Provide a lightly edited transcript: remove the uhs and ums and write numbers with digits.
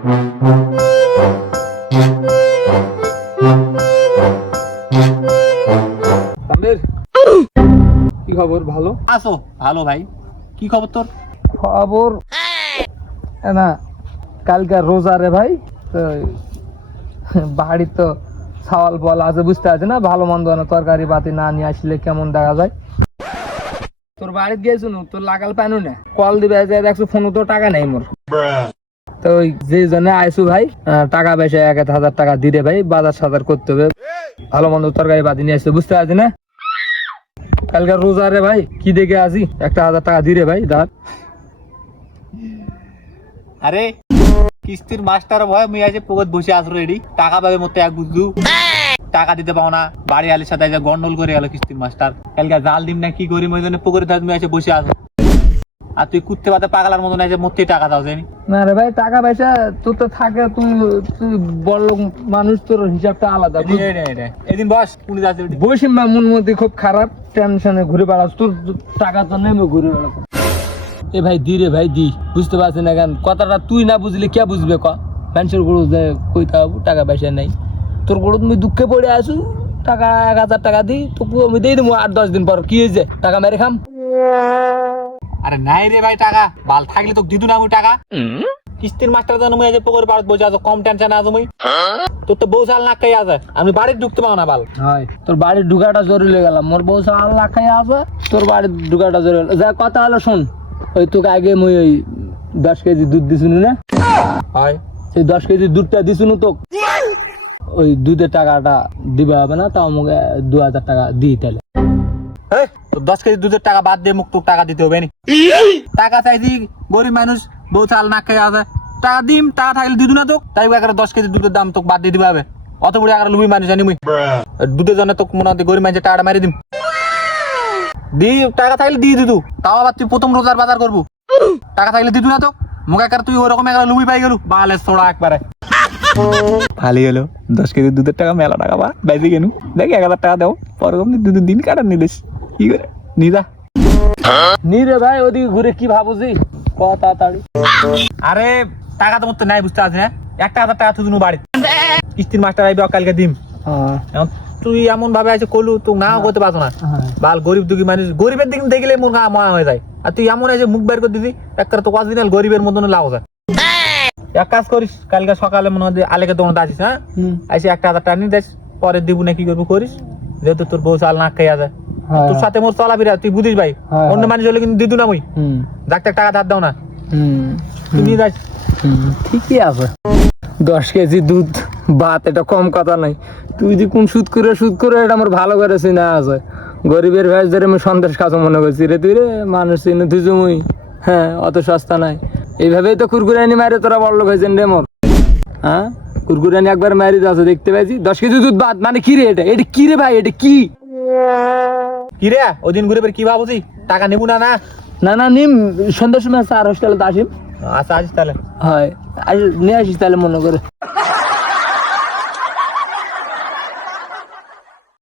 কি খবর? ভালো আছো? ভালো ভাই। কি খবর তোর? খবর না, কালকে রোজা রে ভাই, তো বাড়ি তো চাওয়াল বল আছে, বুঝতে আছে না, ভালো মন্দ না তরকারি বাতি না নিয়ে আসলে কেমন দেখা যায়। তোর বাড়িতে গিয়েছো না, তোর লাগাল পানো না, কল দিবে দেখছো ফোন তো টাকা নেই মোর। তো ওই যে জন্য আইসু ভাই, টাকা পয়সা 1,000 টাকা দিলে ভাই, বাজার সাজার করতে হবে, ভালো মন্দ তরকারি বাতি নিয়ে আসছে, বুঝতে আছে না। কালকে রোজা রে ভাই, কি দেখে আসি, 1,000 টাকা দিলে ভাই দাঁড়। আরে কিস্তির মাস্টার ভয় মুই আজ পকেট বসে আসলো রেডি, টাকা পাবে মতো এক বুঝলু, টাকা দিতে পাও না, বাড়ি আলির সাথে গন্ডল করে গেল কিস্তির মাস্টার। কালকে জাল দিম না কি করি, ওই জন্য পকেটে থাক মুই এসে বসে আসো, আর তুই কুত্তে পাতে পাগলার মতন আছে মধ্যে টাকা দাও জানি না রে ভাই, টাকা পয়সা তোর তো থাকে, তুই তুই বড় লোক মানুষ, তোর হিসাবটা আলাদা। এদিন বস পুলিশ আছে বসি, মন মধ্যে খুব খারাপ, টেনশনে ঘুরে বেড়াস, তোর টাকা তো নেমে ঘুরে বেড়াস। এ ভাই দি রে ভাই দি, বুঝতে পারছি না কেন কথাটা, তুই না বুঝলে কে বুঝবে? ক মানুষের গরু কইতে হবো টাকা পয়সা নেই, তোর গরু তুমি দুঃখে পড়ে আসু, টাকা 1,000 টাকা দিই তোকে আমি দিয়ে দেবো, 8-10 দিন পর কি হয়েছে, টাকা মেরে খাম। আরে নাই রে ভাই, টাকা বাল থাকলে তো দিদু না আমি টাকা। কিস্তির মাস্টার জানো মুই আজ পকেট বাড়ত বসে আছো, কম টেনশন আছো মুই। তোর তো বউ সাল না খাই আছে, আমি বাড়িতে ঢুকতে পাও না বাল। হয় তোর বাড়ির ঢুকাটা জরুরি গেলাম, মোর বউ আল্লাহ খাই আছে, তোর বাড়ির ঢুকাটা জরুরি যা কথা হলো শোন, ওই তোকে আগে মুই ওই 10 কেজি দুধ দিছুনি না, হয় সেই 10 কেজি দুধটা দিছুনি তো, ওই দুধের টাকাটা দিবে হবে না, তাও আমাকে 2,000 টাকা দিই তাহলে। 10 কেজি দুধের টাকা বাদ দিয়ে মুখ তোর টাকা দিতে হবে নি। টাকা চাইছি, গরিব মানুষ, বউ চাল না খেয়ে আছে, টাকা দিম, টাকা থাকলে দিদু না তো, তাই 10 কেজি দুধের দাম তোকে বাদ দিয়ে দিবে হবে, অত বড় এগারো লুবি মানুষ জানি মুই, দুধের জন্য তোকে মনে হয় গরিব মানুষের টাকাটা মারি দিম, দি টাকা থাকলে দিয়ে দিদু, তাও আবার তুই প্রথম রোজার বাজার করবো, টাকা থাকলে দিদু না তো, মুখ একার তুই ওরকম এগারো লুবি পাই গেলু, বালে ছোড়া একবারে ভালোই হলো। 10 কেজি দুধের টাকা মেলা টাকা বা বাইরে কেন দেখি 1,000 টাকা দাও, পরকম দুধের দিন কাটার নিদিস কি করে নিদা নি রে ভাই, ওদিকে ঘুরে কি ভাবুছি ক তাড়াতাড়ি। আরে টাকা তো মতো নাই, বুঝতে পারছি না, 1,000 টাকা তুই বাড়ি কিস্তির মাস্টার আইবে কালকে দিম, তুই এমন ভাবে আছে কলু তো নাও করতে পারছো না, বাল গরিব দুঃখী মানুষ, গরিবের দিকে দেখলে মোর গা ময়া হয়ে যায়, আর তুই এমন আছে মুখ বের করে দিবি, একটা তো অরিজিনাল গরিবের মতন লাভ যায়। এক কাজ করিস, কালকে সকালে মনে হয় আলেকে তোমার আসিস, হ্যাঁ আইসি 1,000 টাকা নিয়ে দেখ, পরে দিব না কি করবো করিস, যেহেতু তোর বউ চাল না খেয়ে যায়, তোর সাথে মোর চলাফেরা তুই বুঝিস ভাই, অন্য মানুষ হলে কিন্তু দিদু না মুই, ডাক্তার টাকা ধার দাও না, তুই নিয়ে যাস। ঠিকই আছে, 10 কেজি দুধ ভাত, এটা কম কথা নাই, তুই যে কোন সুদ করে এটা আমার ভালো করে চিনা আছে, গরিবের ভেজ ধরে আমি সন্দেশ খাচ্ছ মনে করছি রে, তুই রে মানুষ চিনে তুই মুই, হ্যাঁ অত সস্তা নাই, এইভাবেই তো কুরকুরানি মারে তোরা বড় লোক হয়েছেন রে মোর, হ্যাঁ কুরকুরানি একবার মারি যাচ্ছে দেখতে পাইছি, 10 কেজি দুধ ভাত মানে কি রে, এটা এটা কি রে ভাই, এটা কি কি রে ওই দিন ঘুরে কি ভাবছি, টাকা নেবো না না না না নিম, সন্ধ্যার সময় স্যার হোস্টেলে তো আসিম, আচ্ছা আসিস তাহলে, হয় নিয়ে আসিস তাহলে মনে করে।